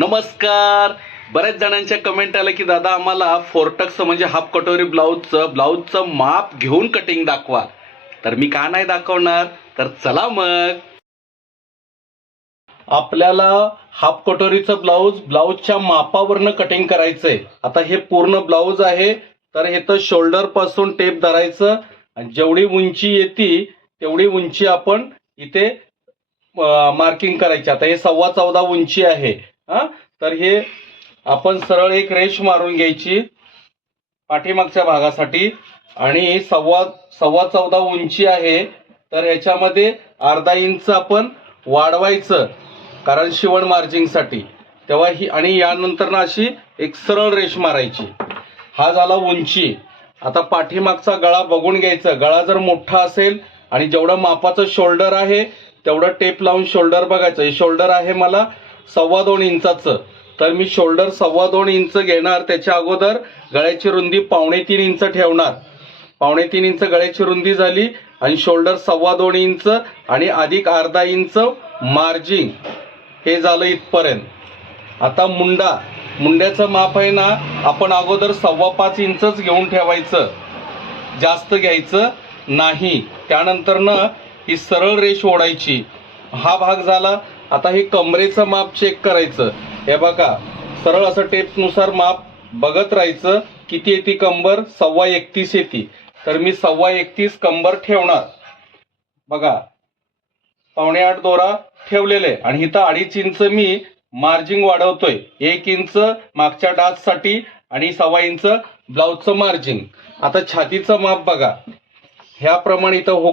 नमस्कार. बऱ्याच जणांच्या कमेंट आल्या की दादा आम्हाला फोर्टक्स म्हणजे हाफ कटोरी ब्लाऊजचं माप घेऊन कटिंग दाखवा. तर मी का नाही दाखवणार, तर चला मग. आपल्याला हाफ कटोरीचं ब्लाऊजच्या मापावरनं कटिंग करायचंय. आता हे पूर्ण ब्लाऊज आहे, तर हे तर शोल्डर पासून टेप धरायचं आणि जेवढी उंची येते तेवढी उंची आपण इथे मार्किंग करायची. आता हे 14.25 उंची आहे. तर हे आपण सरळ एक रेष मारून घ्यायची पाठीमागच्या भागासाठी आणि 14.25 उंची आहे, तर ह्याच्यामध्ये अर्धा इंच आपण वाढवायचं कारण शिवण मार्जिंगसाठी. तेव्हा ही आणि यानंतर अशी एक सरळ रेष मारायची. हा झाला उंची. आता पाठीमागचा गळा बघून घ्यायचा. गळा जर मोठा असेल आणि जेवढं मापाचं शोल्डर आहे तेवढं टेप लावून शोल्डर बघायचं. हे शोल्डर आहे मला 2.25 इंचाचं, तर मी शोल्डर 2.25 इंच घेणार. त्याच्या अगोदर गळ्याची रुंदी 2.25 इंच ठेवणार. 2.25 इंच गळ्याची रुंदी झाली आणि शोल्डर 2.25 इंच आणि अधिक अर्धा इंच मार्जिंग, हे झालं इथपर्यंत. आता मुंड्याचं माप आहे ना, आपण अगोदर 5.25 इंचच घेऊन ठेवायचं, जास्त घ्यायचं नाही. त्यानंतर ही सरळ रेष ओढायची. हा भाग झाला. आता हे कमरेचं माप चेक करायचं. हे बघा, सरळ असं टेपनुसार माप बघत राहायचं. किती येते कंबर? 31.25 येते, तर मी 31.25 कंबर ठेवणार. बघा, 7.25 दोरा ठेवलेले आणि इथं 2.5 इंच मी मार्जिंग वाढवतोय. 1 इंच मागच्या डाचसाठी आणि 1.25 इंच ब्लाऊजचं मार्जिंग. आता छातीचं माप बघा, ह्याप्रमाणे इथं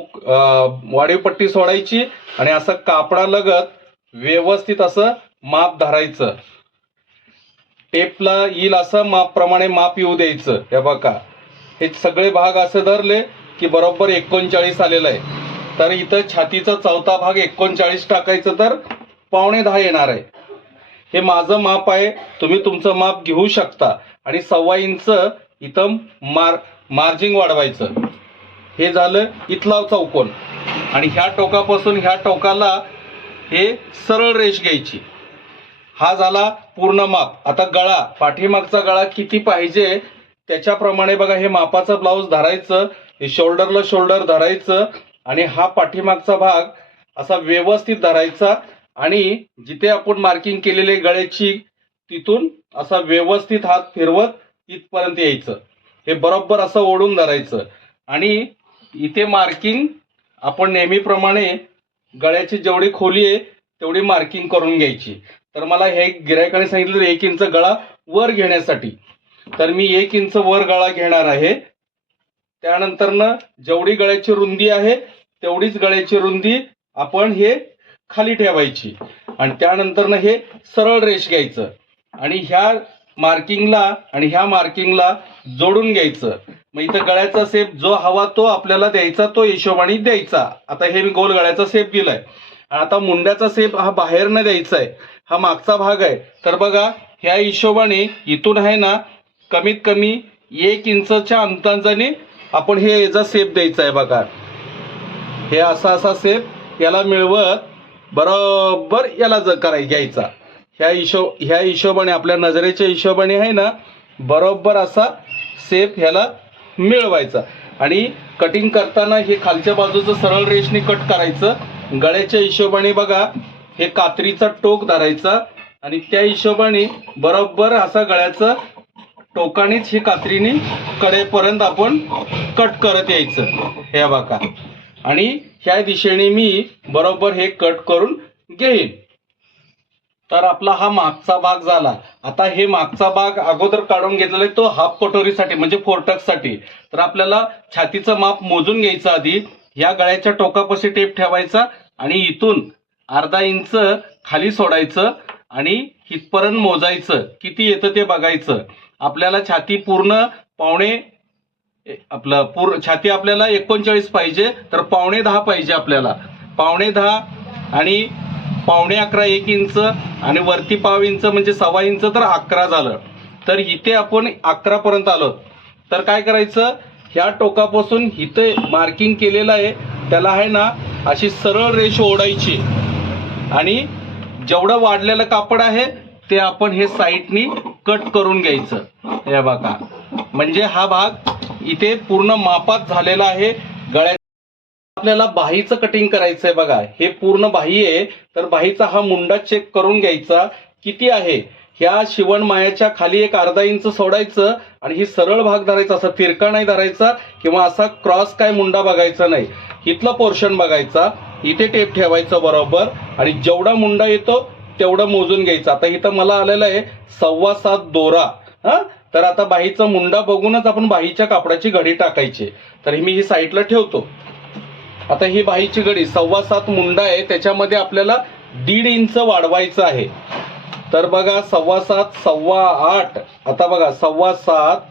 वाढीव पट्टी सोडायची आणि असं कापडालगत व्यवस्थित असं माप धरायचं. टेपला येईल असं मापप्रमाणे माप येऊ द्यायचं. हे बघा, हे सगळे भाग असे धरले की बरोबर 39 आलेलं आहे. तर इथं छातीचा चौथा भाग 39 टाकायचं, तर 9.25 येणार आहे. हे माझं माप आहे, तुम्ही तुमचं माप घेऊ शकता. आणि 1.25 इंच इथं मार्जिंग वाढवायचं. हे झालं इथला चौकोन आणि ह्या टोकापासून ह्या टोकाला हे सरळ रेष घ्यायची. हा झाला पूर्ण माप. आता गळा, पाठीमागचा गळा किती पाहिजे त्याच्याप्रमाणे बघा, हे मापाचा ब्लाऊज धरायचं, हे शोल्डरला शोल्डर धरायचं आणि हा पाठीमागचा भाग असा व्यवस्थित धरायचा आणि जिथे आपण मार्किंग केलेले गळ्याची तिथून असा व्यवस्थित हात फिरवत इथपर्यंत यायचं. हे बरोबर असं ओढून धरायचं आणि इथे मार्किंग आपण नेहमीप्रमाणे गळ्याची जेवढी खोली आहे तेवढी मार्किंग करून घ्यायची. तर मला हे गिऱ्हाईकाने सांगितलं 1 इंच गळा वर घेण्यासाठी, तर मी 1 इंच वर गळा घेणार आहे. त्यानंतर जेवढी गळ्याची रुंदी आहे तेवढीच गळ्याची रुंदी आपण हे खाली ठेवायची आणि त्यानंतर हे सरळ रेष घ्यायचं आणि ह्या मार्किंगला आणि ह्या मार्किंगला जोडून घ्यायचं. मग इथं गळ्याचा शेप जो हवा तो आपल्याला द्यायचा, तो हिशोबाने द्यायचा. आता हे मी गोल गळ्याचा शेप दिलाय. आता मुंड्याचा शेप हा बाहेर न द्यायचा आहे, हा मागचा भाग आहे. तर बघा, ह्या हिशोबाने इथून आहे ना कमीत कमी 1 इंचच्या अंतराने आपण हे याचा शेप द्यायचा आहे. बघा, हे असा शेप याला मिळवत बरोबर याला घ्यायचा. ह्या हिशोबाने आपल्या नजरेच्या हिशोबाने आहे ना बरोबर असा शेप ह्याला मिळवायचा. आणि कटिंग करताना हे खालच्या बाजूचं सरळ रेषने कट करायचं. गळ्याच्या हिशोबाने बघा, हे कात्रीचा टोक धरायचा आणि त्या हिशोबाने बरोबर असा गळ्याचं टोकानेच ही कात्रीने कडेपर्यंत आपण कट करत यायचं. हे बघा, आणि ह्या दिशेने मी बरोबर हे कट करून घेईन. तर आपला हा मागचा भाग झाला. आता हे मागचा भाग अगोदर काढून घेतलेला आहे, तो हाफ कटोरीसाठी म्हणजे फोर्टक्ससाठी. तर आपल्याला छातीचं माप मोजून घ्यायचं. आधी या गळ्याच्या टोकापाशी टेप ठेवायचा आणि इथून अर्धा इंच खाली सोडायचं आणि इथपर्यंत मोजायचं. किती येतं ते बघायचं. आपल्याला छाती पूर्ण छाती आपल्याला 39 पाहिजे, तर 9.25 पाहिजे आपल्याला. 9.25 आणि 9.11 1 इंच आणि वरती 0.5 इंच म्हणजे 1.25 इंच, तर 11 झालं. तर इथे आपण 11 पर्यंत आलो. तर काय करायचं, ह्या टोकापासून इथे मार्किंग केलेलं आहे त्याला आहे ना अशी सरळ रेष ओढायची आणि जेवढं वाढलेलं कापड आहे ते आपण हे साईडनी कट करून घ्यायचं. हे बघा, म्हणजे हा भाग इथे पूर्ण मापात झालेला आहे. गळ्या आपल्याला बाहीचं कटिंग करायचंय. बघा, हे पूर्ण बाही आहे, तर बाहीचा हा मुंडा चेक करून घ्यायचा किती आहे. ह्या शिवण मायाच्या खाली एक अर्धा इंच सोडायचं आणि ही सरळ भाग धरायचा, असा तिरका नाही धरायचा किंवा असा क्रॉस काय मुंडा बघायचा नाही. इथला पोर्शन बघायचा, इथे टेप ठेवायचं बरोबर आणि जेवढा मुंडा येतो तेवढं मोजून घ्यायचं. आता इथं मला आलेलं आहे 7.25 दोरा. तर आता बाहीचा मुंडा बघूनच आपण बाहीच्या कापडाची घडी टाकायची. तर मी ही साईडला ठेवतो. आता ही बाहीची घडी 7.25 मुंडा आहे, त्याच्यामध्ये आपल्याला 1.5 इंच वाढवायचं आहे. तर बघा 7.25, 7.8, आता बघा 7.7,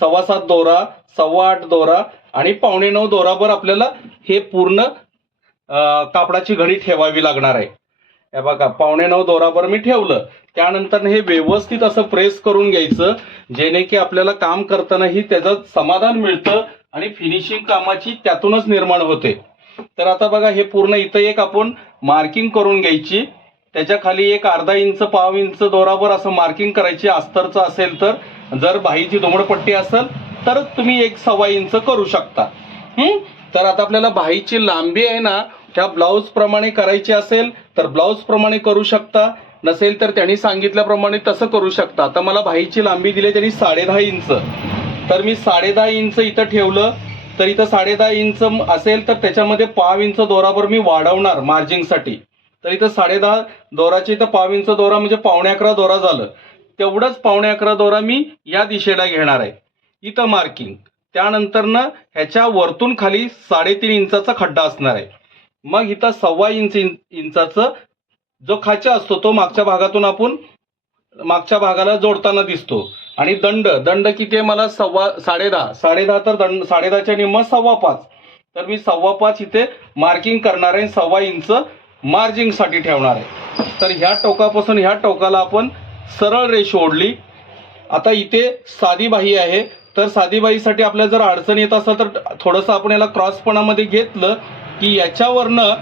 7.7 दोरा, 7.8 दोरा आणि 8.25 दोरावर आपल्याला हे पूर्ण कापडाची घडी ठेवावी लागणार आहे. हे बघा 8.25 दोरावर मी ठेवलं. त्यानंतर हे व्यवस्थित असं प्रेस करून घ्यायचं, जेणे की आपल्याला काम करतानाही त्याचं समाधान मिळतं आणि फिनिशिंग कामाची त्यातूनच निर्माण होते. तर आता बघा, हे पूर्ण इथं एक आपण मार्किंग करून घ्यायची. त्याच्या खाली एक अर्धा इंच, पाव इंच दोरावर असं मार्किंग करायची. अस्तरचं असेल तर, जर बाहीची दुमडपट्टी असेल तर तुम्ही 1.25 इंच करू शकता. तर आता आपल्याला बाहीची लांबी आहे ना, त्या ब्लाऊज प्रमाणे करायची असेल तर ब्लाऊज प्रमाणे करू शकता, नसेल तर त्यांनी सांगितल्याप्रमाणे तसं करू शकता. आता मला बाहीची लांबी दिली त्यांनी 10.5 इंच, तर मी 10.5 इंच इथं ठेवलं. तर इथं 10.5 इंच असेल तर त्याच्यामध्ये पाव इंच दोरावर मी वाढवणार मार्जिंगसाठी. तर इथं 10.5 दोराची इथं पाव इंच दोरा म्हणजे 11.25 दोरा झालं. तेवढंच 11.25 दोरा मी या दिशेला घेणार आहे. इथं मार्किंग. त्यानंतर ना ह्याच्या वरतून खाली 3.5 इंचाचा खड्डा असणार आहे. मग इथं 1.25 इंचाचा जो खाचा असतो तो मागच्या भागातून आपण मागच्या भागाला जोडताना दिसतो. आणि दंड किती आहे मला 10.5 तर 10.5च्या निम्म 5.25. तर मी 5.25 इथे मार्किंग करणार आहे. 1.25 इंच मार्जिंगसाठी ठेवणार आहे. तर ह्या टोकापासून ह्या टोकाला आपण सरळ रेष ओढली. आता इथे साधी बाही आहे, तर साधी बाहीसाठी आपल्याला जर अडचण येत असेल तर थोडंसं आपण याला क्रॉसपणामध्ये घेतलं की याच्यावरनं,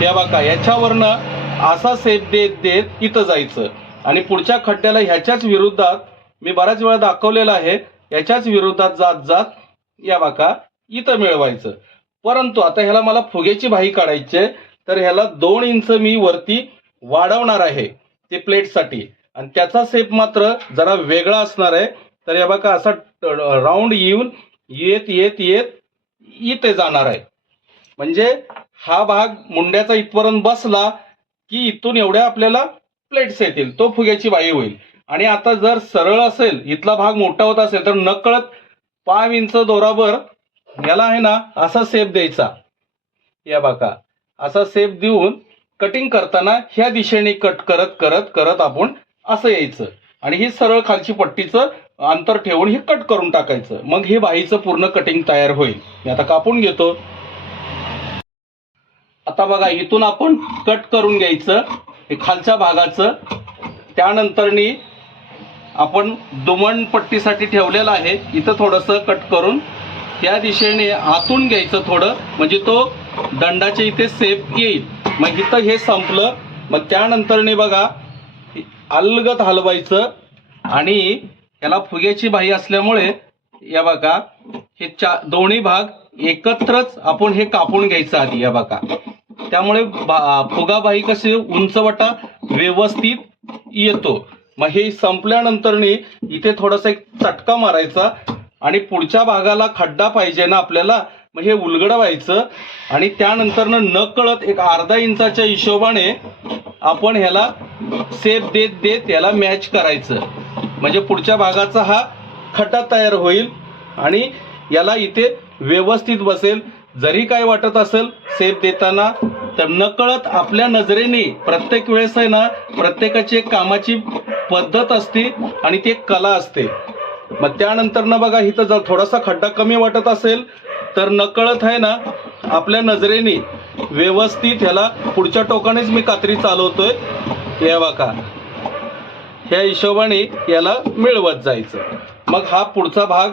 त्या बघा याच्यावरनं असा सेप देत देत इथं जायचं आणि पुढच्या खड्ड्याला ह्याच्याच विरुद्धात, मी बऱ्याच वेळा दाखवलेलं आहे, याच्याच विरुद्धात जात जात या बघा इथं मिळवायचं. परंतु आता ह्याला मला फुग्याची बाही काढायची आहे, तर ह्याला 2 इंच मी वरती वाढवणार आहे ते प्लेटसाठी आणि त्याचा शेप मात्र जरा वेगळा असणार आहे. तर या बघा असा राऊंड येऊन येत येत येत इथे जाणार आहे. म्हणजे हा भाग मुंड्याचा इथपर्यंत बसला की इथून एवढ्या आपल्याला प्लेट्स येतील, तो फुग्याची बाही होईल. आणि आता जर सरळ असेल, इथला भाग मोठा होत असेल, तर नकळत 5 इंच दोरावर याला आहे ना असा शेप द्यायचा. या बघा असा शेप देऊन कटिंग करताना ह्या दिशेने कट करत करत करत आपण असं यायचं आणि ही सरळ खालची पट्टीचं अंतर ठेवून हे कट करून टाकायचं. मग हे बाहीचं पूर्ण कटिंग तयार होईल. मी आता कापून घेतो. आता बघा इथून आपण कट करून घ्यायचं हे खालच्या भागाचं. त्यानंतरनी आपण दुमण पट्टीसाठी ठेवलेलं आहे, इथं थोडंसं कट करून त्या दिशेने आतून घ्यायचं थोडं, म्हणजे तो दंडाच्या इथे सेप येईल. मग इथं हे संपलं. मग त्यानंतरने बघा अलगद हलवायचं आणि याला फुग्याची बाही असल्यामुळे या बघा हे दोन्ही भाग एकत्रच आपण हे कापून घ्यायचं आधी. या बघा त्यामुळे फुगा बाही कशी उंचवटा व्यवस्थित येतो. मग हे संपल्यानंतरने इथे थोडासा एक चटका मारायचा आणि पुढच्या भागाला खड्डा पाहिजे ना आपल्याला, मग हे उलगडवायचं आणि त्यानंतर नकळत एक अर्धा इंचाच्या हिशोबाने आपण ह्याला सेप देत देत याला मॅच करायचं. म्हणजे पुढच्या भागाचा हा खड्डा तयार होईल आणि याला इथे व्यवस्थित बसेल. जरी काय वाटत असेल सेप देताना तर नकळत आपल्या नजरेने प्रत्येक वेळेस आहे ना, प्रत्येकाची एक कामाची पद्धत असते आणि ती एक कला असते. मग त्यानंतर ना बघा इथं जर थोडासा खड्डा कमी वाटत असेल तर नकळत आहे ना आपल्या नजरेने व्यवस्थित ह्याला पुढच्या टोकानेच मी कात्री चालवतोय. या बघा ह्या हिशोबाने याला मिळवत जायचं. मग हा पुढचा भाग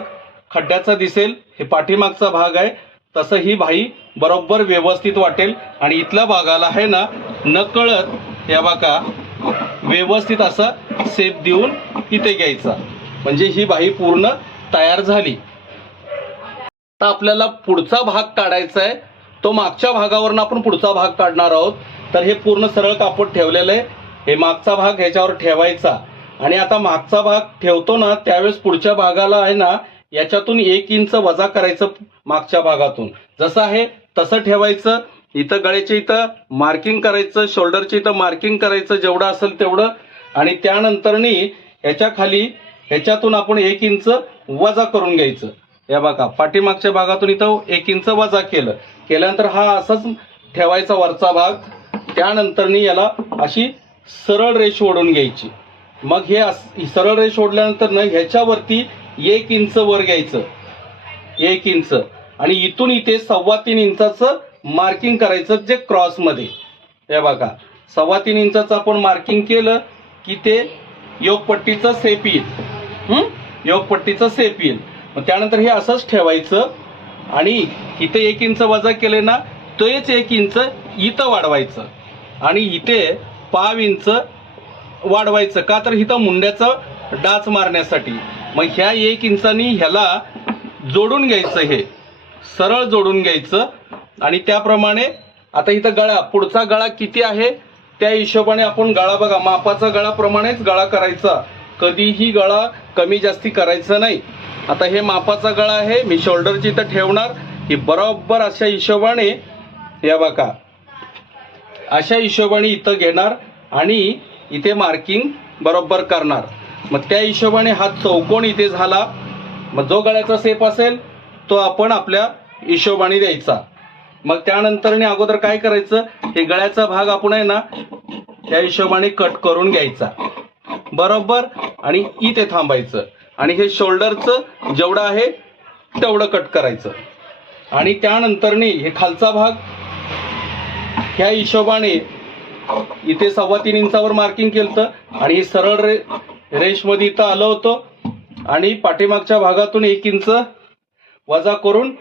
खड्ड्याचा दिसेल, हे पाठीमागचा भाग आहे, तसं ही बाही बरोबर व्यवस्थित वाटेल. आणि इथल्या भागाला आहे ना नकळत या बघा व्यवस्थित असा शेप देऊन इथे घ्यायचा. म्हणजे ही बाही पूर्ण तयार झाली. आता आपल्याला पुढचा भाग काढायचा आहे. तो मागच्या भागावरून आपण पुढचा भाग काढणार आहोत. तर हे पूर्ण सरळ कापड ठेवलेलं आहे. हे मागचा भाग ह्याच्यावर ठेवायचा आणि आता मागचा भाग ठेवतो ना त्यावेळेस पुढच्या भागाला आहे ना याच्यातून 1 इंच वजा करायचं. मागच्या भागातून जसं आहे तसं ठेवायचं. इथं गळ्याच्या इथं मार्किंग करायचं, शोल्डरच्या इथं मार्किंग करायचं जेवढं असेल तेवढं. आणि त्यानंतरनी ह्याच्या खाली ह्याच्यातून आपण 1 इंच वजा करून घ्यायचं. या बघा पाठीमागच्या भागातून इथं 1 इंच वजा केल्यानंतर हा असाच ठेवायचा वरचा भाग. त्यानंतरनी याला अशी सरळ रेष ओढून घ्यायची. मग हे सरळ रेष ओढल्यानंतर ना ह्याच्यावरती 1 इंच वर घ्यायचं, 1 इंच. आणि इथून इथे 3.25 इंचाचं मार्किंग करायचं जे क्रॉसमध्ये. हे बघा 3.25 इंचाचं आपण मार्किंग केलं की ते योगपट्टीचा शेप येईल. योगपट्टीचा शेप येईल. मग त्यानंतर हे असंच ठेवायचं आणि इथे 1 इंच वजा केले ना तोच 1 इंच इथं वाढवायचं आणि इथे 5 इंच वाढवायचं. का तर इथं मुंड्याचं डाच मारण्यासाठी. मग ह्या 1 इंचानी ह्याला जोडून घ्यायचं, हे सरळ जोडून घ्यायचं. आणि त्याप्रमाणे आता इथं गळा, पुढचा गळा किती आहे त्या हिशोबाने आपण गळा बघा मापाचा गळाप्रमाणेच गळा करायचा. कधीही गळा कमी जास्ती करायचा नाही. आता हे मापाचा गळा आहे, मी शोल्डरची इथं ठेवणार. ही बरोबर अशा हिशोबाने या बघा अशा हिशोबाने इथं घेणार आणि इथे मार्किंग बरोबर करणार. मग त्या हिशोबाने हा चौकोन इथे झाला. मग जो गळ्याचा शेप असेल तो आपण आपल्या हिशोबाने द्यायचा. मग त्यानंतरने अगोदर काय करायचं, हे गळ्याचा भाग आपण आहे ना त्या हिशोबाने कट करून घ्यायचा बरोबर आणि इथे थांबायचं. आणि हे शोल्डरचं जेवढं आहे तेवढं कट करायचं. आणि त्यानंतरने हे खालचा भाग ह्या हिशोबाने इथे 3.25 इंचावर मार्किंग केलं आणि हे सरळ रेषमध्ये इथं आलं होतं आणि पाठीमागच्या भागातून 1 इंच वजा करून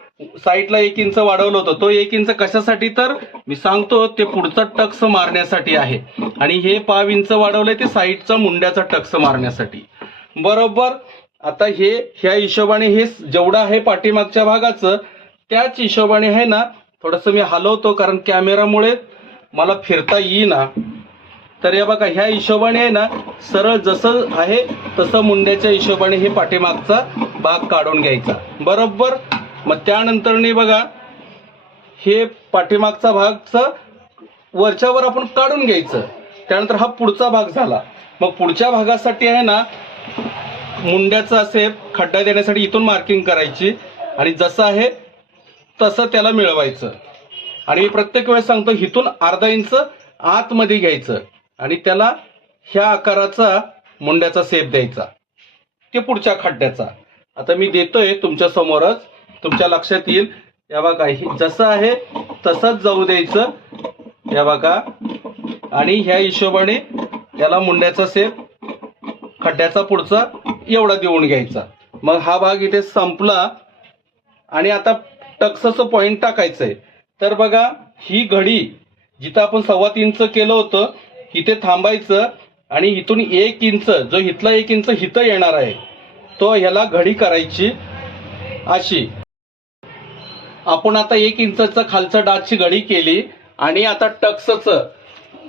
साईडला 1 इंच वाढवलं होतं. तो 1 इंच कशासाठी तर मी सांगतो ते पुढचा टक्स मारण्यासाठी आहे. आणि हे 5 इंच वाढवलंय ते साईडचा मुंड्याचा टक्स मारण्यासाठी बरोबर. आता हे ह्या हिशोबाने हे जेवढं आहे पाठीमागच्या भागाचं त्याच हिशोबाने आहे ना थोडंसं मी हलवतो कारण कॅमेरामुळे मला फिरता येईना. तर या बघा ह्या हिशोबाने आहे ना सरळ जसं आहे तसं मुंड्याच्या हिशोबाने हे पाठीमागचा भाग काढून घ्यायचा बरोबर. मग त्यानंतरने बघा हे पाठीमागचा भागचं वरच्यावर आपण काढून घ्यायचं. त्यानंतर हा पुढचा भाग झाला. मग पुढच्या भागासाठी आहे ना मुंड्याचा शेप खड्डा देण्यासाठी इथून मार्किंग करायची आणि जसं आहे तसं त्याला मिळवायचं. आणि प्रत्येक वेळेस सांगतो इथून अर्धा इंच आतमध्ये घ्यायचं आणि त्याला ह्या आकाराचा मुंड्याचा शेप द्यायचा ते पुढच्या खड्ड्याचा. आता मी देतोय तुमच्या समोरच, तुमच्या लक्षात येईल. या बघा जसं आहे तसंच जाऊ द्यायचं या बघा. आणि ह्या हिशोबाने त्याला मुंड्याचा शेप खड्ड्याचा पुढचा एवढा देऊन घ्यायचा. मग हा भाग इथे संपला आणि आता टक्सचं पॉइंट टाकायचं आहे. तर बघा ही घडी जिथं आपण 3.25 इंच केलं होतं इथे थांबायचं आणि इथून 1 इंच जो इथला 1 इंच इथं येणार आहे तो ह्याला घडी करायची अशी. आपण आता 1 इंचचा खालचा डाचची घडी केली आणि आता टक्सचं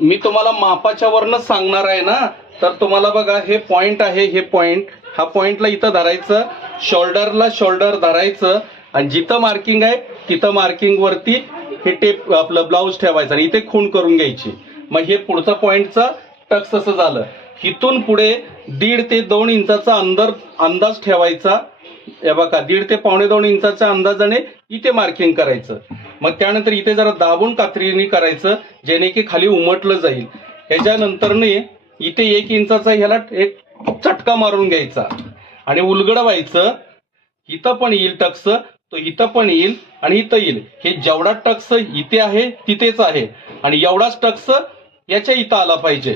मी तुम्हाला मापाच्या वरनच सांगणार आहे ना. तर तुम्हाला बघा हे पॉइंट आहे, हे पॉइंट हा पॉइंटला इथं धरायचं, शोल्डरला शोल्डर धरायचं आणि जिथं मार्किंग आहे तिथं मार्किंग वरती हे टेप आपलं ब्लाऊज ठेवायचं आणि इथे खूण करून घ्यायची. मग हे पुढचा पॉइंटचा टक्स असं झालं. इथून पुढे 1.5 ते 2 इंचाचा अंदाज ठेवायचा. हे बघा 1.5 ते 2.25 इंचाच्या अंदाजाने इथे मार्किंग करायचं. मग त्यानंतर इथे जरा दाबून कात्रीने करायचं जेणे की खाली उमटलं जाईल. ह्याच्यानंतरने इथे 1 इंचाचा ह्याला एक चटका मारून घ्यायचा आणि उलगडवायचं. इथं पण येईल टक्स, तो इथं पण येईल आणि इथं येईल. हे जेवढा टक्स इथे आहे तिथेच आहे आणि एवढाच टक्स याच्या इथं आला पाहिजे.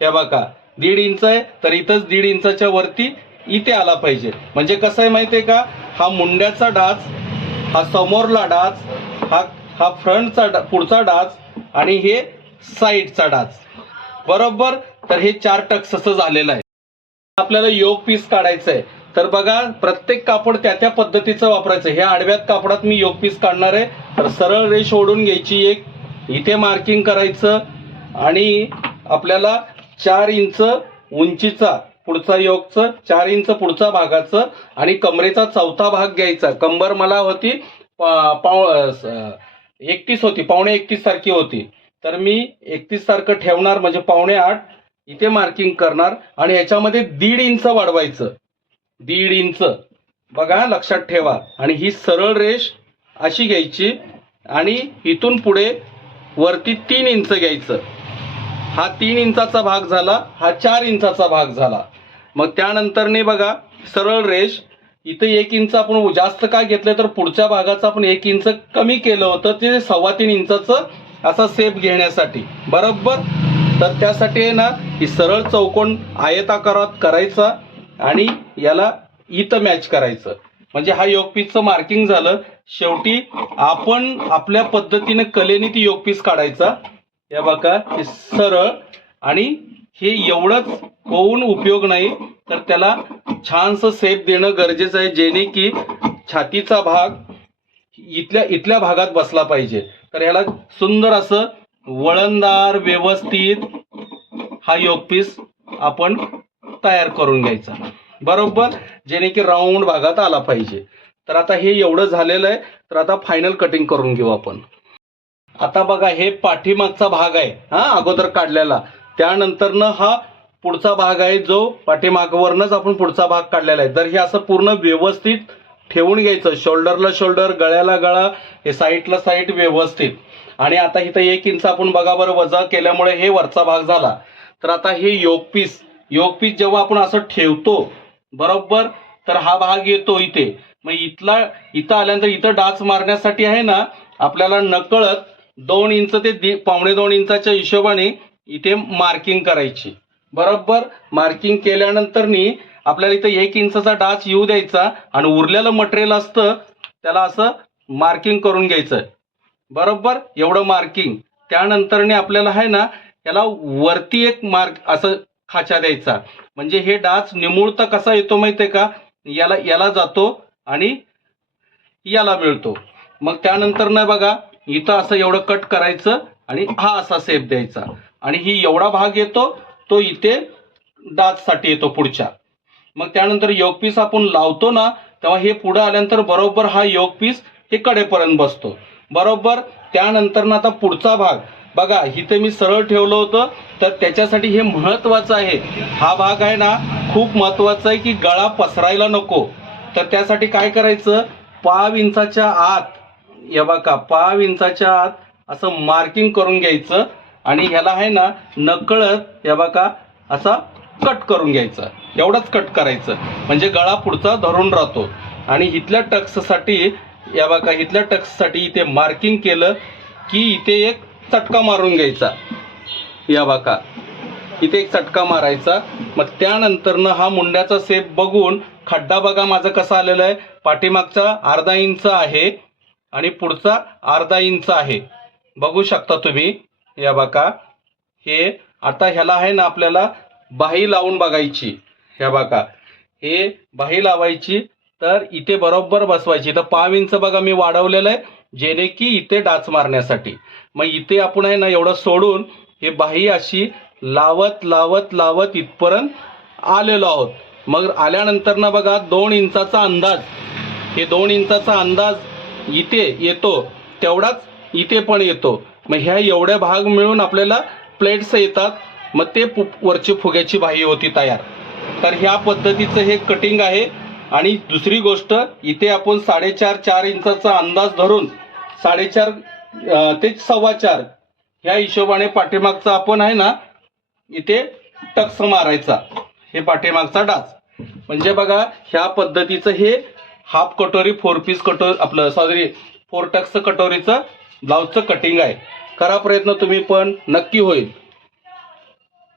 हे बघा 1.5 इंच आहे तर इथंच 1.5 इंचाच्या वरती इथे आला पाहिजे. म्हणजे कसं आहे माहितीये का, हा मुंड्याचा डाच, हा समोरला डाच, हा फ्रंटचा पुढचा डाच आणि हे साईडचा डाच बरोबर. तर हे 4 टक्स असं झालेलं आहे. आपल्याला योग पीस काढायचं आहे. तर बघा प्रत्येक कापड त्या पद्धतीचं वापरायचं. ह्या आडव्यात कापडात मी योग पीस काढणार आहे. तर सरळ रेष ओढून घ्यायची एक, इथे मार्किंग करायचं आणि आपल्याला 4 इंच उंचीचा पुढचा योगचं 4 इंच पुढचा भागाचं आणि कमरेचा चौथा भाग घ्यायचा. कंबर मला होती 31 होती, पावणे 31 सारखी होती. तर मी 31 सारखं ठेवणार म्हणजे पावणे 8 इथे मार्किंग करणार आणि याच्यामध्ये 1.5 इंच वाढवायचं. 1.5 इंच बघा लक्षात ठेवा. आणि ही सरळ रेष अशी घ्यायची आणि इथून पुढे वरती 3 इंच घ्यायचं. हा 3 इंचाचा भाग झाला, हा 4 इंचाचा भाग झाला. मग त्यानंतरने बघा सरळ रेष इथे 1 इंच आपण जास्त का घेतलं तर पुढच्या भागाचं आपण 1 इंच कमी केलं होतं ते 3.25 इंचाचं असा शेप घेण्यासाठी, बरोबर. तर त्यासाठी आहे ना ही सरळ चौकोन आयताकारात करायचा आणि याला इथं मॅच करायचं म्हणजे हा योग पीसचं मार्किंग झालं. शेवटी आपण आपल्या पद्धतीने कलेने ती योग पीस काढायचा. या बघा हे सरळ आणि हे एवढंच होऊन उपयोग नाही तर त्याला छानसं शेप देणं गरजेचं आहे जेणे की छातीचा भाग इथल्या भागात बसला पाहिजे. तर ह्याला सुंदर असं वळणदार व्यवस्थित हा योग पीस आपण तयार करून घ्यायचा, बरोबर, जेणे की राऊंड भागात आला पाहिजे. तर आता हे एवढं झालेलं आहे. तर आता फायनल कटिंग करून घेऊ आपण. आता बघा हे पाठीमागचा भाग आहे अगोदर काढलेला. त्यानंतरनं हा पुढचा भाग आहे जो पाठीमागवरनच आपण पुढचा भाग काढलेला आहे. तर हे असं पूर्ण व्यवस्थित ठेवून घ्यायचं. शोल्डरला शोल्डर, गळ्याला गळा, हे साईडला साईड व्यवस्थित. आणि आता इथं 1 इंच आपण बघा बरं वजा केल्यामुळे हे वरचा भाग झाला. तर आता हे योग पीस जेव्हा आपण असं ठेवतो बरोबर तर हा भाग येतो इथे. मग इथं आल्यानंतर इथं डाच मारण्यासाठी आहे ना आपल्याला नकळत 2 इंच ते पावणे 2 इंचाच्या हिशोबाने इथे मार्किंग करायची, बरोबर. मार्किंग केल्यानंतरनी आपल्याला इथं 1 इंचाचा डाच येऊ द्यायचा आणि उरलेलं मटेरियल असतं त्याला असं मार्किंग करून घ्यायचं, बरोबर. एवढं मार्किंग. त्यानंतरने आपल्याला आहे ना याला वरती एक मार्क असं खाचा द्यायचा म्हणजे हे डाच निमुळता कसा येतो माहितीये का, याला जातो आणि याला मिळतो. मग त्यानंतर ना बघा इथं असं एवढं कट करायचं आणि हा असा शेप द्यायचा आणि ही एवढा भाग येतो तो इथे डाचसाठी येतो पुढच्या. मग त्यानंतर योग पीस आपण लावतो ना तेव्हा हे पुढे आल्यानंतर बरोबर हा योग पीस हे कडेपर्यंत बसतो, बरोबर. त्यानंतर ना आता पुढचा भाग बघा इथे मी सरळ ठेवलं होतं तर त्याच्यासाठी हे महत्वाचं आहे. हा भाग आहे ना खूप महत्वाचा आहे की गळा पसरायला नको. तर त्यासाठी काय करायचं, पाव इंचाच्या आत या बघा पाव इंचाच्या आत असं मार्किंग करून घ्यायचं आणि ह्याला आहे ना नकळत या बघा असा कट करून घ्यायचा. एवढंच कट करायचं म्हणजे गळा पुढचा धरून राहतो. आणि इथल्या टक्ससाठी या बघा इथल्या टक्ससाठी इथे मार्किंग केलं की इथे एक चटका मारून घ्यायचा. या बघा इथे एक चटका मारायचा. मग त्यानंतरनं हा मुंड्याचा शेप बघून खड्डा बघा माझा कसा आलेला आहे, पाठीमागचा अर्धा इंच आहे आणि पुढचा अर्धा इंच आहे, बघू शकता तुम्ही. या बघा हे आता ह्याला आहे ना आपल्याला बाही लावून बघायची. ह्या बघा हे बाही लावायची तर इथे बरोबर बसवायची. तर पाव इंच बघा मी वाढवलेलं आहे जेणे की इथे डाच मारण्यासाठी. मग इथे आपण आहे ना एवढं सोडून हे बाही अशी लावत लावत लावत इथपर्यंत आलेलो आहोत. मग आल्यानंतर ना बघा 2 इंचाचा अंदाज, हे 2 इंचाचा अंदाज इथे येतो तेवढाच इथे पण येतो. मग ह्या एवढ्या भाग मिळून आपल्याला प्लेट्स येतात. मग ते वरची फुग्याची बाही होती तयार. तर ह्या पद्धतीचं हे कटिंग आहे. आणि दुसरी गोष्ट इथे आपण 4.5 इंचाचा अंदाज धरून 4.5 ते 4.25 ह्या हिशोबाने पाठीमागचा आपण आहे ना इथे टक्स मारायचा. हे पाठीमागचा डाच म्हणजे बघा ह्या पद्धतीचं हे हाफ कटोरी 4 पीस कटोरी आपलं 4 टक्स कटोरीचं ब्लाउजचं कटिंग आहे. करा प्रयत्न तुम्ही पण, नक्की होईल.